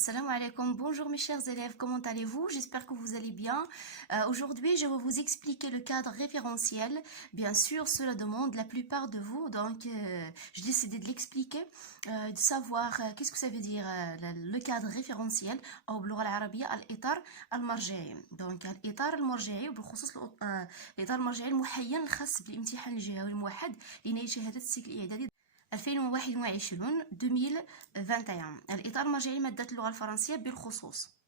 Assalamu alaikum, bonjour mes chers élèves, comment allez-vous? J'espère que vous allez bien. Aujourd'hui, je vais vous expliquer le cadre référentiel. Bien sûr, cela demande la plupart de vous, donc j'ai décidé de l'expliquer, de savoir qu'est-ce que ça veut dire le cadre référentiel أو باللغة العربية الإطار المرجعي. donc الإطار المرجعي وبالخصوص الإطار المرجعي المحين الخاص بالامتحان الجهوي الموحد لنيل شهادة السلك الإعدادي 2021 الإطار المرجعي لمادة اللغة الفرنسية بالخصوص.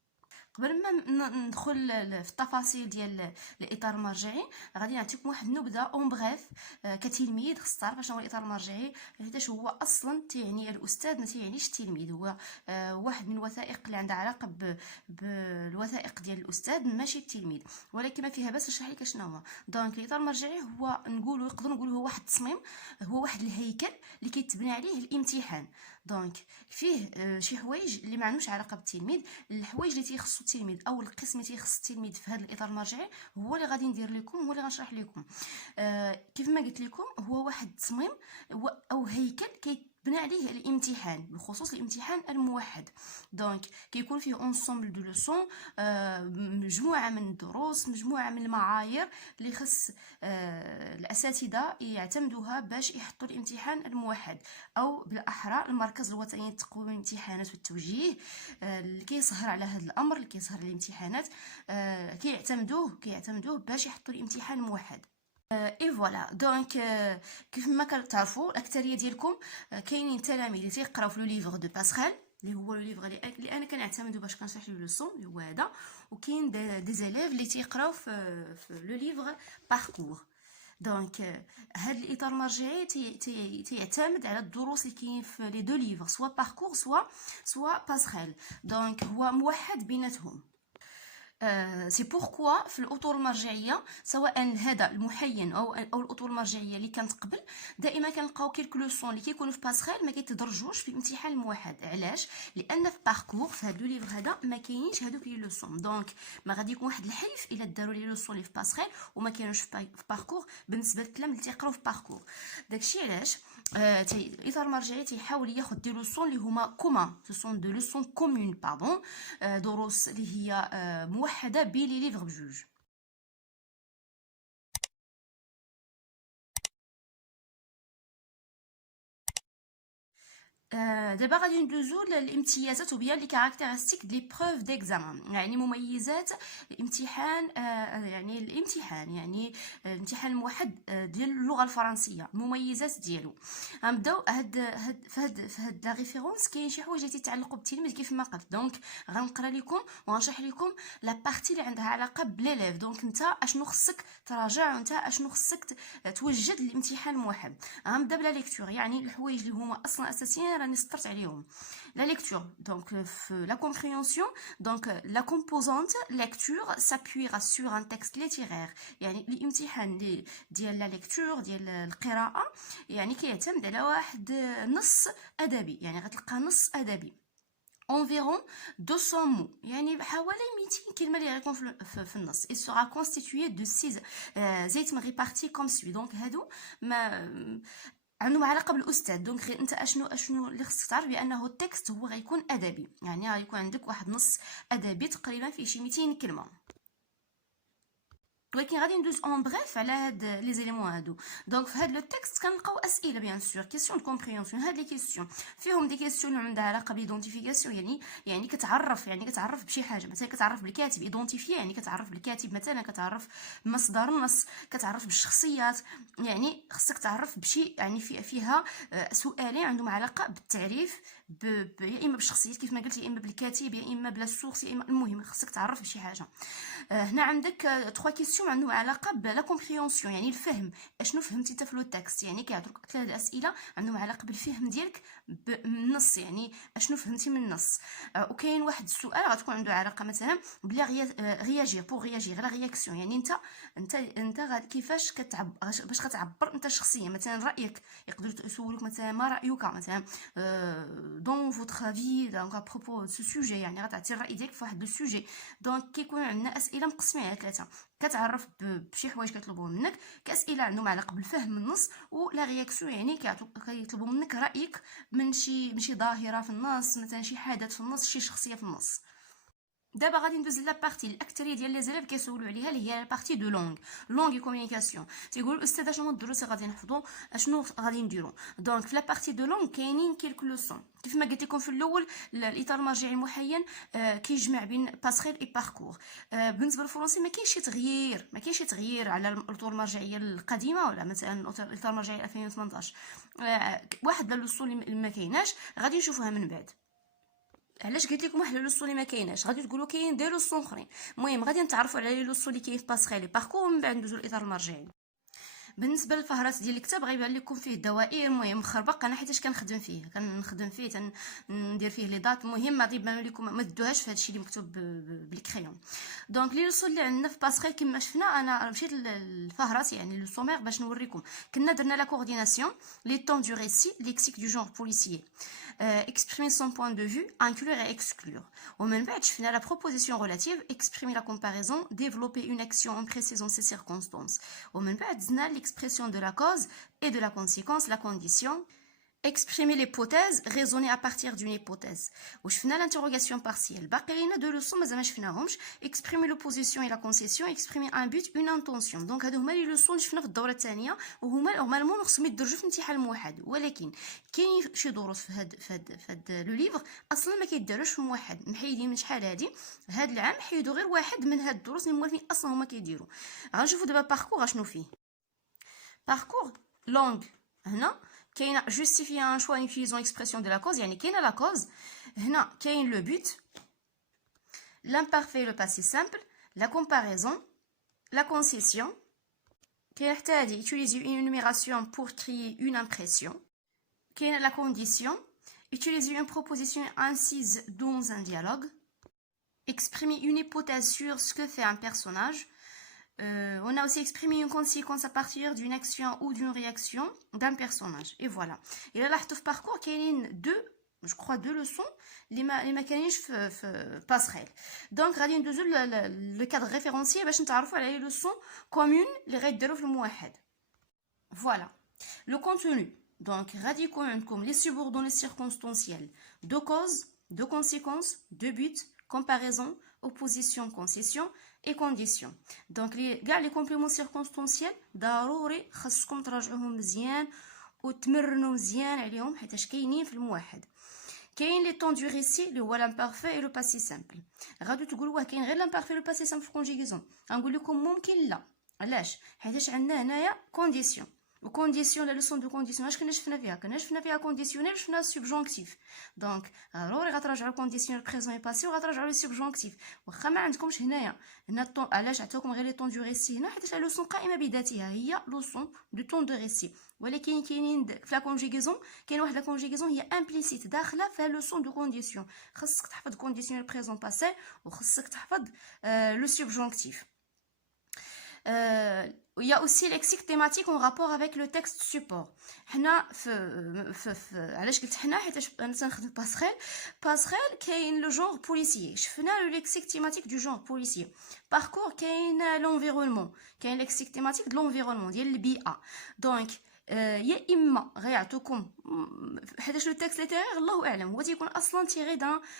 قبل ما ندخل في التفاصيل ديال الاطار المرجعي غادي نعطيكم واحد النبذه اون بغيف. كتلميذ خص تعرف شنو هو الاطار المرجعي، حيت هو اصلا تيعني الاستاذ ما تيعنيش التلميذ. هو واحد من الوثائق اللي عندها علاقه بالوثائق ديال الاستاذ ماشي التلميذ، ولكن ما فيها باس نشرح لك شنو هو. دونك الاطار المرجعي هو نقدروا نقولوا هو واحد التصميم، هو واحد الهيكل اللي كيتبنى عليه الامتحان. دونك فيه شي حوايج اللي ما عندهمش علاقه بالتلميذ، الحوايج اللي تيخصو التلميذ او القسم اللي تيخص التلميذ في هذا الاطار المرجعي هو اللي غادي ندير لكم، هو اللي غنشرح لكم. كيف ما قلت لكم هو واحد التصميم او هيكل كيتبنى عليه الامتحان، بالخصوص الامتحان الموحد. دونك كيكون فيه اونسومبل دو لوسون، مجموعه من الدروس، مجموعه من المعايير اللي خص الاساتذه يعتمدوها باش يحطوا الامتحان الموحد، او بالاحرى المركز الوطني لتقويم الامتحانات والتوجيه اللي كيسهر على هذا الامر، اللي كيسهر على الامتحانات، كيعتمدوه باش يحطوا الامتحان الموحد. اي فوالا. دونك كيف ما كتعرفوا الاكثريه ديالكم كاينين تلاميذ اللي تيقراو في لو ليفر دو باسخال، اللي هو لو ليفر اللي انا كنعتمدو باش كنشرح لو لوسون، اللي هو هذا. وكاين دي زيليف اللي تيقراو في لو ليفر باركور. دونك هذا الاطار المرجعي تيعتمد على الدروس اللي كاين في لي دو ليفر، سوا باركور سوا باسخال. دونك هو موحد بيناتهم. سي بوركوا في الاطر المرجعيه، سواء هذا المحين او الاطر المرجعيه اللي كانت قبل، دائما كنلقاو كيلك لوسون اللي كيكونوا في باسخال ما كيتدرجوش في الامتحان الموحد. علاش؟ لان في باركور في هذا لو ليفر هذا ما كاينينش هذوك لي لوسون. دونك ما غادي يكون واحد الحيف الا داروا لي لوسون اللي في باسخال وما كانوش في باركور بالنسبه للتلاميذ اللي تيقراو في باركور. داكشي علاش الاطار المرجعي تيحاول ياخذ دي لوسون اللي هما كومان، سو سون دو لوسون كومون باردون، دروس اللي هي موحده بين لي ليفر بجوج. دابا غادي ندوزو للامتيازات وبيان لي كاركتيرستيك دي بروف ديكزامان، يعني مميزات الامتحان. يعني الامتحان يعني الامتحان الموحد ديال اللغه الفرنسيه، المميزات ديالو. غنبداو في هاد لا ريفيرونس. كاين شي حوايج اللي تتعلقوا بالتلميذ كيف ما قلت. دونك غنقرا لكم وغنشرح لكم لا بارتي اللي عندها علاقه بليليف. دونك انت اشنو خصك تراجع، وانت اشنو خصك توجد للامتحان الموحد. غنبدا بلا ليكتور، يعني الحوايج اللي هما اصلا اساسيين راني سطرت عليهم. La lecture, donc la compréhension, donc la composante lecture s'appuiera sur un texte littéraire. يعني الامتحان ديال la lecture ديال القراءة يعني كيعتمد على واحد نص أدبي، يعني غتلقى نص أدبي environ 200 mots، يعني حوالي 200 كلمة اللي غيكون في النص. il sera constitué de 6 زيتم répartis comme suit. donc هادو ما عندهم علاقه بالاستاذ. دونك غير انت اشنو اللي خصك تعرف، بانه التكست هو غيكون ادبي، يعني غيكون عندك واحد نص ادبي تقريبا فيه شي 200 كلمه. ولكن غادي ندوز اون بريف على هاد لي زيليمون هادو. دونك في هاد لو تكست كنلقاو اسئله بيان سور، كيسيون دو كومبريونسيون. هاد لي كيسيون فيهم دي كيسيون اللي عندها علاقه بايدونتيفيكاسيون، يعني كتعرف بشي حاجه. مثلا كتعرف بالكاتب، ايدونتيفي يعني كتعرف بالكاتب، مثلا كتعرف مصدر النص، كتعرف بالشخصيات. يعني خصك تعرف بشي، يعني فيها سؤالين عندهم علاقه بالتعريف يا اما بالشخصيات كيف ما قلت، يا اما بالكاتب، يا اما بلا سورس، يا اما المهم خصك تعرف بشي حاجه. هنا عندك 3 كيسيون عندهم علاقه بلا كومبريونسيون، يعني الفهم. اشنو فهمتي انت في لو تكست، يعني كيعطوك 3 اسئله عندهم علاقه بالفهم ديالك من النص، يعني اشنو فهمتي من النص. وكاين واحد السؤال غتكون عنده علاقه مثلا بلا رياجير، بور رياجير لا رياكسيون، يعني انت كيفاش كتعبر، باش كتعبر انت شخصيا. مثلا رايك، يقدروا يسولوك مثلا ما رايك، مثلا dans votre avis donc à propos de ce sujet يعني غتعطي الرأي ديالك في واحد لو سوجي دونك كيكون عندنا اسئله مقسمين على ثلاثه كتعرف بشي حوايج كيطلبوهم منك كاسئله عندهم علاقه بالفهم النص ولا رياكسيون يعني كيطلبوا منك رايك من شي ظاهره في النص مثلا شي حدث في النص شي شخصيه في النص. دابا غادي ندوز لا بارتي الاكثريه ديال لي زيليف كيسولوا عليها اللي هي لا بارتي دو لونغ كومونيكاسيون تيقولوا الاستاذ شنو الدروس اللي غادي نحفظوا اشنو غادي نديروا دونك في لا بارتي دو لونغ كاينين كيلكو لوسون كيف ما قلت لكم في الاول الاطار المرجعي المحين كيجمع بين باسخيل اي باركور بالنسبه للفرنسي ما كاينش تغيير على الاطر المرجعيه القديمه ولا مثلا الاطار المرجعي 2018 واحد اللوسون اللي ما كايناش غادي نشوفوها من بعد. علاش قلت لكم واحد لوسون اللي ما كايناش غادي تقولوا كاين دي لوسون اخرين المهم غادي نتعرفوا على لي لوسون اللي كاين في باسخيل باركور ومن بعد ندوزو للاطار المرجعي. بالنسبه للفهرس ديال الكتاب غيبان لكم فيه الدوائر المهم مخربق انا حيتاش كنخدم فيه ندير فيه لي دات المهم غادي يبان لكم ما تدوهاش في هادشي اللي مكتوب بالكريون. دونك لي لوسون اللي عندنا في باسخيل كما شفنا انا مشيت للفهرس يعني لو سومير باش نوريكم كنا درنا لا كورديناسيون لي طون دو ريسي ليكسيك دو جونر بوليسيي exprimer son point de vue, inclure et exclure. Au même temps, je finis la proposition relative, exprimer la comparaison, développer une action en précisant ses circonstances. Au même temps, l'expression de la cause et de la conséquence, la condition. Exprimer l'hypothèse, raisonner à partir d'une hypothèse. وشفنا l'interrogation partielle. باقي لينا دو لوسون مازال ما شفناهمش. exprimer l'opposition et la concession, exprimer un but, une intention. دونك هادو هما لي لوسون اللي شفنا في الدوره الثانيه وهما نورمالمون خصهم يدرجوا في الامتحان الموحد ولكن كاين شي دروس في هاد لو ليفر اصلا ما كيداروش في موحد محيدين من شحال هاد العام حيدوا غير واحد من هاد الدروس اللي موالفين اصلا هما كيديروا. غنشوفوا دابا باركور اشنو فيه. باركور لونغ هنا كاين justifier un choix en utilisant l'expression de la cause يعني كاينه la cause هنا كاين le but l'imparfait le passé simple la comparaison la concession كاين حتى هادي utiliser une énumération pour créer une impression كاين la condition utiliser une proposition incise dans un dialogue exprimer une hypothèse sur ce que fait un personnage. On a aussi exprimé une conséquence à partir d'une action ou d'une réaction d'un personnage. Et voilà. Et là, le parcours, il y a deux leçons les كاينينش في passerelle. Donc, غادي ندوزو le cadre référentiel باش نتعرفوا على les leçons communes اللي غيديروا في الموحد. Voilà. Le contenu. Donc, غادي يكون عندكم les subordonnées circonstancielles de cause, de conséquence, de but, comparaison, opposition, concession et condition. Donc كاع لي كومبليمون سيركونستانسيال ضروري خاصكم تراجعوهم مزيان وتمرنوا مزيان عليهم حيتاش كاينين في الموحد. كاين لي طون دو ريسي اللي هو لامبارفي اي لو باسي سامبل. غادي تقولوا واه كاين غير لامبارفي لو باسي سامبل في كونجيغيزون غنقول لكم ممكن لا علاش حيتاش عندنا هنايا كونديسيون وكونديسيون لا لوسون دو كونديسيون اش كنا شفنا فيها كونديسيونيل شفنا سوبجونكتيف. دونك ضروري غتراجعوا الكونديسيونيل بريزون اي باسي وغتراجعوا لي سوبجونكتيف واخا ما عندكمش هنايا الطون علاش عطاكم غير لي طون دو ريسي هنا حيت لا لوسون قائمه بذاتها هي لوسون دو طون دو ريسي ولكن كاينين في لا كونجيغيزون كاين واحد لا كونجيغيزون هي امبليسيت داخله في لوسون دو كونديسيون خاصك تحفظ كونديسيونيل بريزون باسي وخاصك تحفظ لو سوبجونكتيف. Il y a aussi lexique thématique en rapport avec le texte support. حنا في علاش قلت حنا حيت انا تنخدم باسخيل كاين لو جونغ بوليسيي شفنا لو ليكسيك تيماتيك دو جونغ بوليسيي. باركور كاين لونفيرونمون كاين ليكسيك تيماتيك دو لونفيرونمون ديال البيئه. دونك يا اما غيعطوكم حيتاش لو تيكست ليتيرير الله اعلم هو تيكون اصلا تيغي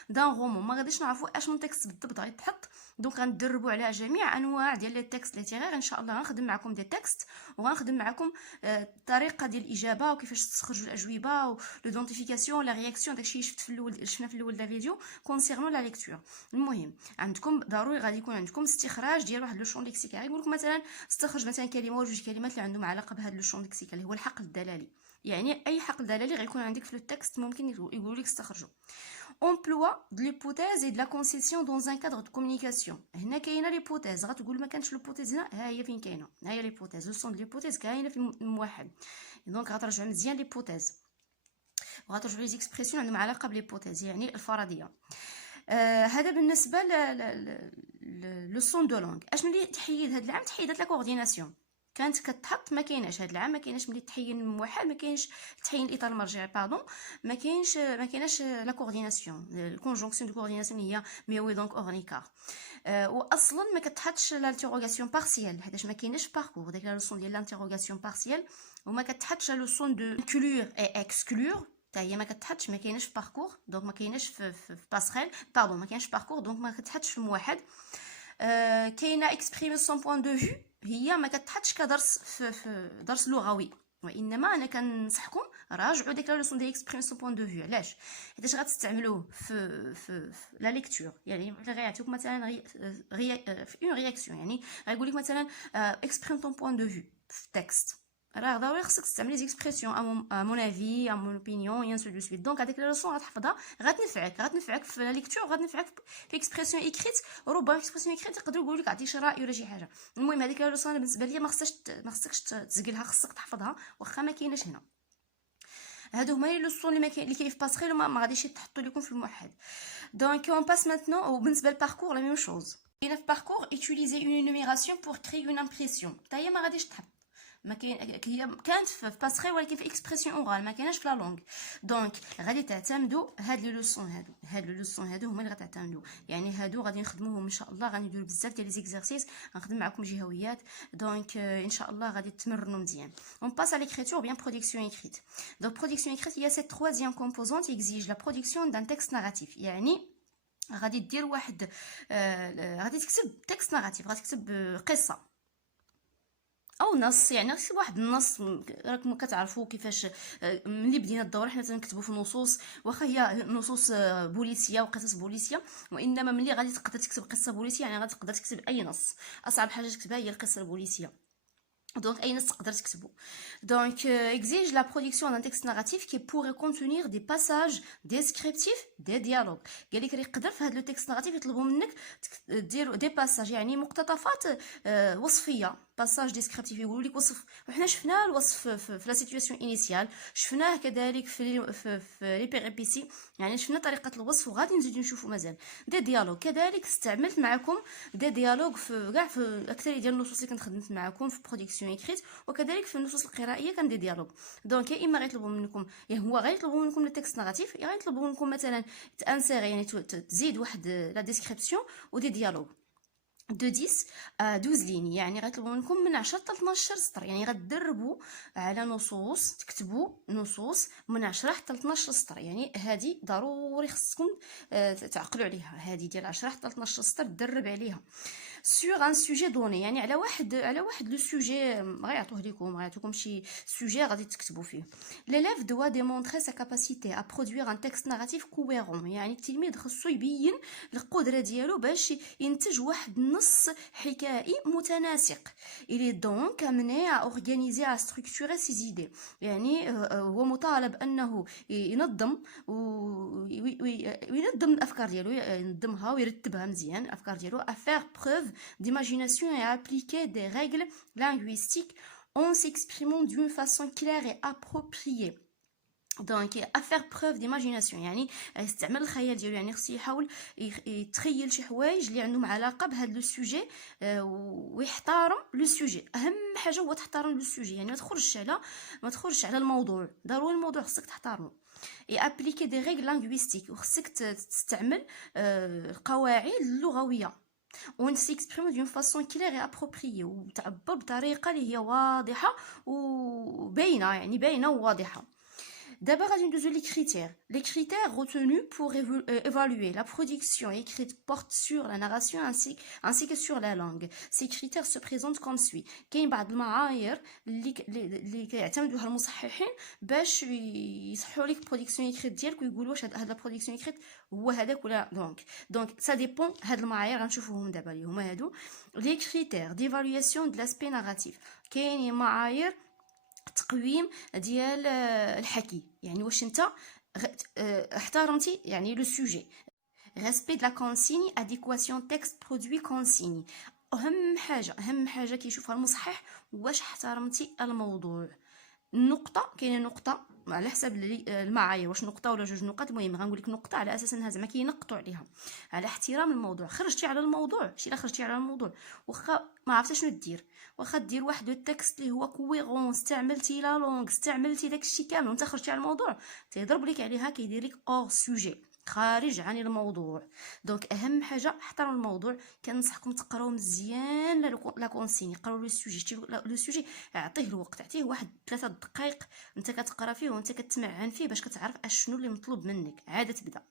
دان رومون ما غاديش نعرفوا اشنو التكست بالضبط غيتحط. دونك غندربوا على جميع انواع ديال لي تيكست ليتيرير ان شاء الله غنخدم معكم دي تيكست وغنخدم معكم الطريقه ديال الاجابه وكيفاش تستخرجوا الاجوبه ولودونتيفيكاسيون لا رياكسيون داكشي شفنا في الاول دا فيديو كونسيرنو لا ليكتور. المهم عندكم ضروري غادي يكون عندكم استخراج ديال واحد لو شون ليكسيكال يقول لكم مثلا استخرج مثلا كلمه ولا جوج كلمات اللي عندهم علاقه بهذا لو شون ليكسيكال اللي هو الحقل الدلالي. يعني اي حقل دلالي غيكون عندك في التكست ممكن يقولوا لك استخرجوا. emploi de l'hypothèse et de la concession dans un cadre de communication. هنا كاينه ليبوتيز غتقول ما كانش ليبوتيز هنا ها هي فين كاينه ها هي ليبوتيز لو سون دو ليبوتيز كاينه في الموحد. دونك غترجعوا مزيان ليبوتيز وغترجعوا لي زيكسبرسيون عندهم علاقه بليبوتيز يعني الفرضيه. هذا بالنسبه لو سون دو لونغ. اشنو اللي تحيد هذا العام تحيدات لا كورديناسيون كانت كتحط ما كايناش هاد العام، ما كايناش ملي تحين الموحد، ما كاينش تحين الاطار المرجعي باردون، ما كايناش لا كورديناسيون الكونجونكسيون دو كورديناسيون هي ميوي دونك اورنيكار. واصلا ما كتحطش لانتيروغاسيون بارسيال حيتاش ما كايناش باركور ديك لا لوسون ديال لانتيروغاسيون بارسيال، وما كتحطش لا لوسون دو انكلور اي اكسكلور حتى هي ما كتحطش، ما كايناش في باركور دونك ما كايناش في باسريل باردون، ما كاينش باركور دونك ما كتحطش في الموحد. كاينه اكسبريمي سون بوين دو فيو هي ما كتحطش كدرس في درس لغوي، وانما انا كنصحكم راجعوا ديك لا لوسون ديال اكسبريمي سون بوين دو فيو. علاش؟ حيت غتستعملوه في لا ليكتور، يعني غيعطيوك مثلا في اون رياكسيون، يعني غيقول لك مثلا اكسبريم طون بوين دو فيو في تكست، راه ضروري خصك تستعمل لي اكسبرسيون مون افي مون اوبينيون يان سو دو سويت. دونك هذيك لا لوسون غتحفظها، غتنفعك في لا ليكتور، غتنفعك في اكسبرسيون ايكريت. ربما اكسبرسيون ايكريت يقدروا يقولوا لك عطي شي راي ولا شي حاجه. المهم هذيك لا لوسون بالنسبه ليا ما خصكش تزقلها، خصك تحفظها واخا ما كايناش هنا. هادو هما لي لوسون اللي كاين في باسريل وما غاديش يتحطوا لكم في الموحد. دونك اون باس مانتنون. وبالنسبه للباركور لا ميم شوز، كاينه في باركور utiliser une énumération pour créer une impression، حتى هي ما غاديش تحط، ما كاين، هي كانت في باسريل ولكن في اكسبرسيون اورال، ما كايناش في لا لونغ. دونك غادي تعتمدوا هاد لي لوسون هادو هما اللي غتعتمدوا، يعني هادو غادي نخدموهم ان شاء الله، غادي نديروا بزاف ديال لي زيكزارسيس، غنخدم معكم جهويات. دونك ان شاء الله غادي تمرنوا مزيان. On passe à l'écriture ou bien production écrite. Donc production écrite, il y a cette troisième composante qui exige la production d'un texte narratif. يعني غادي دير واحد غادي تكتب تكست ناراتيف، غادي تكتب قصه او نص، يعني غتكتب واحد النص. راكم كتعرفوا كيفاش ملي بدينا الدور حنا تنكتبوا في نصوص، واخا هي نصوص بوليسيه وقصص بوليسيه، وانما ملي غادي تقدر تكتب قصه بوليسيه يعني غادي تقدر تكتب اي نص. اصعب حاجه تكتبها هي القصه البوليسيه، donc أي نص تقدر تكتبو. donc exige la production d'un texte narratif qui pourrait contenir des passages descriptifs, des dialogues. قال لك يقدر في هذا لو تكست ناراتيف يطلبوا منك دير دي باساج، يعني مقتطفات وصفيه، باساج ديسكريبتيف يقولوا لك وصف. وحنا شفنا الوصف في لا سيتوياسيون انيسيال، شفناه كذلك في لي بيريبيسي، يعني شفنا طريقه الوصف، وغادي نزيدو نشوفوا مازال دي ديالوج. كذلك استعملت معكم دي ديالوج في كاع في اكثر ديال النصوص اللي كنت خدمت معكم في برودكسيون ايكريت، وكذلك في النصوص القرائيه كان دي ديالوج. دونك يا اما غيطلبوا منكم، هو غيطلبوا منكم التكست ناراتيف، يا غيطلبوا منكم مثلا تانسيري، يعني تزيد واحد لا ديسكريبسيون ودي ديالوج دو 10 12 لين، يعني غيطلبوا منكم من 10 حتى 12 سطر، يعني غتدربوا على نصوص، تكتبوا نصوص من 10 حتى 12 سطر. يعني هذه ضروري خصكم تعقلوا عليها، هذه ديال 10 حتى 12 سطر تدرب عليها sur un sujet donné، يعني على واحد لو سوجي غيعطوكم شي سوجي غادي تكتبوا فيه. l'élève doit démontrer sa capacité à produire un texte narratif cohérent، يعني التلميذ خصو يبين القدره ديالو باش ينتج واحد النص حكائي متناسق. il est donc amené à organiser à structurer ses idées، يعني هو مطالب انه ينظم وينظم الافكار ديالو، ينظمها ويرتبها مزيان الافكار ديالو. à faire preuve d'imagination et à appliquer des règles linguistiques en s'exprimant d'une façon claire et appropriée. دونك افير بروف ديماجيناسيون، يعني يستعمل الخيال ديالو، يعني خصو يحاول يتخيل شي حوايج اللي عندهم علاقه بهذا لو سوجي، ويحترم لو سوجي. اهم حاجه هو تحترم لو سوجي، يعني ما تخرجش على الموضوع، ضروري الموضوع خصك تحترمه. اي ابليكي دي ريغل لانغويستيك، وخصك تستعمل القواعد اللغويه، وان سيكسبريم دون فاسون كلير اي ابروبريي، وتعبر بطريقه اللي هي واضحه وباينه، يعني باينه وواضحه. D'abord, les critères retenus pour évaluer la production écrite portent sur la narration ainsi que sur la langue. Ces critères se présentent comme suit. كاين بعض المعايير اللي كيعتمدوها المصححين باش يصححوا لك البرودكسيون ايكريت ديالك، ويقولوا واش هاد البرودكسيون ايكريت هو هذاك ولا. دونك سا ديبون، هاد المعايير غنشوفوهم دابا اللي هما هادو لي كريتير ديفالواسيون دو لاسبي ناراتيف. كاينين معايير تقويم ديال الحكي، يعني واش انت احترمتي يعني لو سوجي. respect de la consigne, adéquation texte produit consigne. اهم حاجه كيشوفها المصحح واش احترمتي الموضوع. كاينه نقطه على حسب المعايير، واش نقطه ولا جوج نقاط. المهم غنقول لك نقطه على اساس انها زعما كينقطوا عليها على احترام الموضوع. خرجتي على الموضوع، شي الا خرجتي على الموضوع واخا ما عرفتش شنو دير، واخا دير واحد التكست اللي هو كويرون، استعملتي لا لونغ، استعملتي داكشي كامل وانت خرجتي على الموضوع، تيضرب لك عليها، كيدير لك اور سوجي، خارج عن الموضوع. دونك اهم حاجه احترموا الموضوع. كنصحكم تقراو مزيان لا كونسيني، قراو لو سوجي. لو سوجي اعطيه الوقت، اعطيه واحد 3 دقائق انت كتقرا فيه وانت كتمعن فيه باش كتعرف اشنو اللي مطلوب منك. عاد تبدا.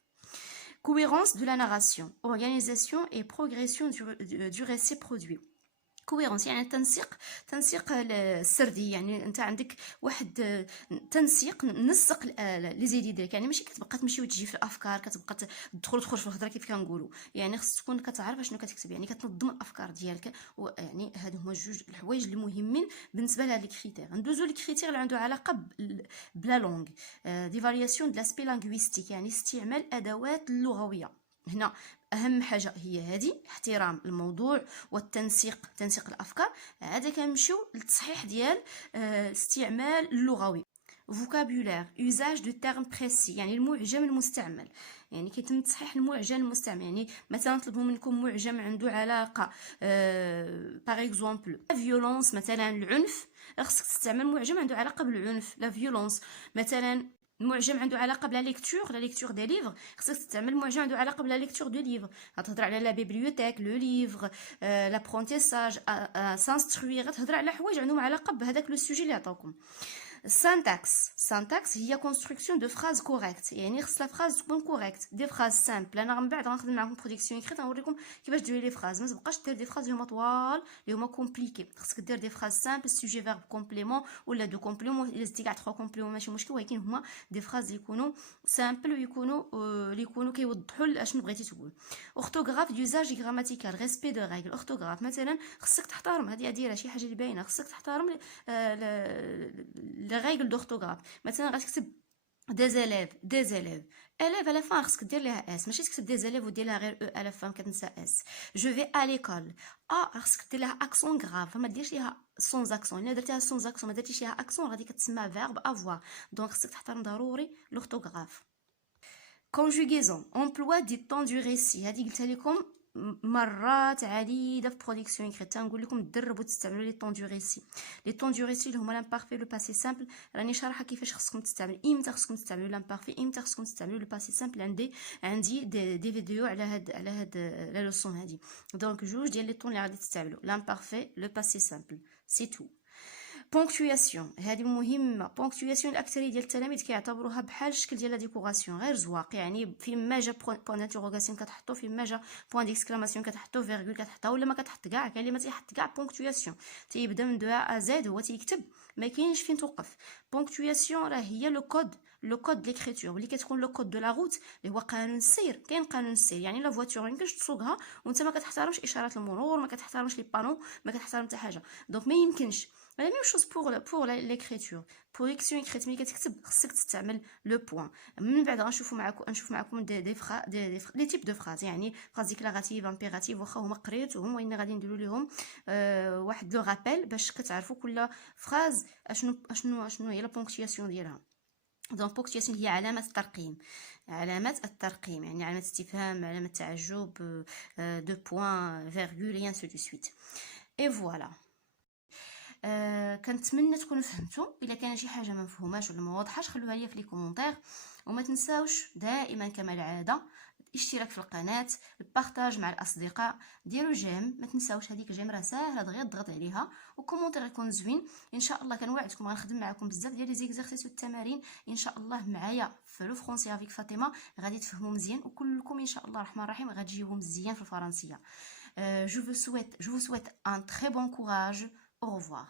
Cohérence de la narration, organisation et progression du récit produit. كويرونس يعني تنسيق السردي، يعني انت عندك واحد تنسيق، نسق لي زيدي ديالك، يعني ماشي كتبقى تمشي وتجي في الافكار، كتبقى تدخل في الهضره كيف كنقولوا، يعني خص تكون كتعرف شنو كتكتب، يعني كتنظم الافكار ديالك. ويعني هادو هما جوج الحوايج اللي مهمين بالنسبه لهاد الكريتير. ندوزو للكريتير اللي عنده علاقه بلا لونغ، دي فارياسيون دو لاسبي لانغويستيك، يعني استعمال ادوات اللغويه. هنا اهم حاجه هي هذه، احترام الموضوع والتنسيق، تنسيق الافكار. عاد كنمشيو للتصحيح ديال الاستعمال اللغوي. فوكابولير، usage de termes précis، يعني المعجم المستعمل، يعني كيتم تصحيح المعجم المستعمل. يعني مثلا نطلبوا منكم معجم عنده علاقه باغ اكزومبل فيولونس، مثلا العنف، خصك تستعمل معجم عنده علاقه بالعنف، لا فيولونس. مثلا معجم عنده علاقه بلا ليكتور دي ليفر، خصك تستعمل معجم عنده علاقه بلا ليكتور دو ليفر. غتهضر على لا بيبليوتيك، لو ليفر، لابرونتيساج، سانستروي، غتهضر على حوايج عندهم علاقه بهذاك لو سوجي اللي عطاوكم. السانتاكس هي كونستركسيون دو فراز كوريكت، يعني خص لا فراز تكون كوريكت، دي فراز سامبل. انا من بعد غنخدم معكم برودكسيون اكريت، غنوريكم كيفاش ديروا لي فراز. ما تبقاش دير دي فراز اللي هما طوال، اللي هما كومبليكي. خصك دير دي فراز سامبل، سوجي فيرب كومبليمون ولا دو كومبليمون، الا زدتي كاع 3 كومبليمون ماشي مشكل، ولكن هما دي فراز اللي يكونوا سامبل ويكونوا كيوضحوا شنو بغيتي تقول. اورثوغراف ديوزاج غراماتيكال، ريسبي دو ريغل. اورثوغراف مثلا خصك تحترم، هذه دايره شي حاجه اللي باينه، خصك تحترم لي ريغل دورثوغراف. مثلا غتكتب دي زيليف اليف على فان، خصك دير ليها اس، ماشي تكتب دي زيليف ودير لها غير او على فان كتنسى اس. جو في ا ليكول، خصك دير لها اكسون غراف، ما ديرش ليها سونز اكسون. الا درتيها سونز اكسون ما درتيش ليها اكسون غادي كتسمى فيرب افوار. دونك خصك تحترم ضروري لورثوغراف. كونجوغيزون، امبلوا دي طون دو ريسي، هذه قلتها لكم مرات عديده في برودكسيون اكريت. نقول لكم تدربوا تستعملوا لي طون دو ريسي. لي طون دو ريسي اللي هما لامبارفي لو باسي سامبل، راني شارحه كيفاش خصكم تستعملوا، امتى خصكم تستعملوا لامبارفي، امتى خصكم تستعملوا لو باسي سامبل. عندي دي فيديو على هاد لا لوسون هادي. دونك جوج ديال لي طون اللي غادي تستعملوا، لامبارفي، لو باسي سامبل، سي تو. بونكتوياسيون، هذه مهمه. بونكتوياسيون الاكثريه ديال التلاميذ كيعتبروها بحال الشكل ديال لا ديكوراسيون، غير زواق، يعني فيما جا بوين دانتيروغاسيون كتحطو، فيما جا بوين ديكسكلاماسيون كتحطو، فيرغول كتحطها، ولا ما كتحط كاع. كاين اللي ما تيحط كاع بونكتوياسيون، تيبدا من دو ا زد هو تيكتب، ما كاينش فين توقف. بونكتوياسيون راه هي لو كود ليكريتور، ملي كتكون لو كود دو لا روت اللي هو قانون السير. كاين قانون السير، يعني لا فواتور ميمكنش تسوقها وانت ما كتحترمش اشارات المرور، ما كتحترمش لي بانو، ما كتحترم حتى حاجه. دونك ما يمكنش. La même chose pour l'écriture. Pour l'écriture écrite ملي كتكتب خصك تستعمل لو بوين. من بعد نشوف معكم لي تيب دو فراز، يعني فراز ديكلاراتيف، امبيراتيف، واخا هما قريتوهم وين غادي نديروا لهم واحد لو رابيل باش كتعرفوا كل فراز اشنو هي لا بونكتياسيون ديالها. دونك بونكتياسيون هي علامه الترقيم، يعني علامه استفهام، علامه تعجب، دو بوين، فيرغول، et ainsi de suite. Et voilà. كنتمنى تكونوا فهمتوا. الا كان شي حاجه ما مفهوماش ولا ما واضحاش خلوها لي في لي كومونتير. وما تنساوش دائما كما العاده الاشتراك في القناه، البارطاج مع الاصدقاء، ديروا جيم، ما تنساوش هذيك الجيم راه ساهله دغيا تضغط عليها، وكومونتير يكون زوين. ان شاء الله كنوعدكم غنخدم معكم بزاف ديال لي زيكزارسيس والتمارين ان شاء الله معايا في لو فرونسي افيك فاطمه، غادي تفهموا مزيان وكلكم ان شاء الله الرحمن الرحيم غتجيبوا مزيان في الفرنسيه. Je vous souhaite un très bon courage. Au revoir.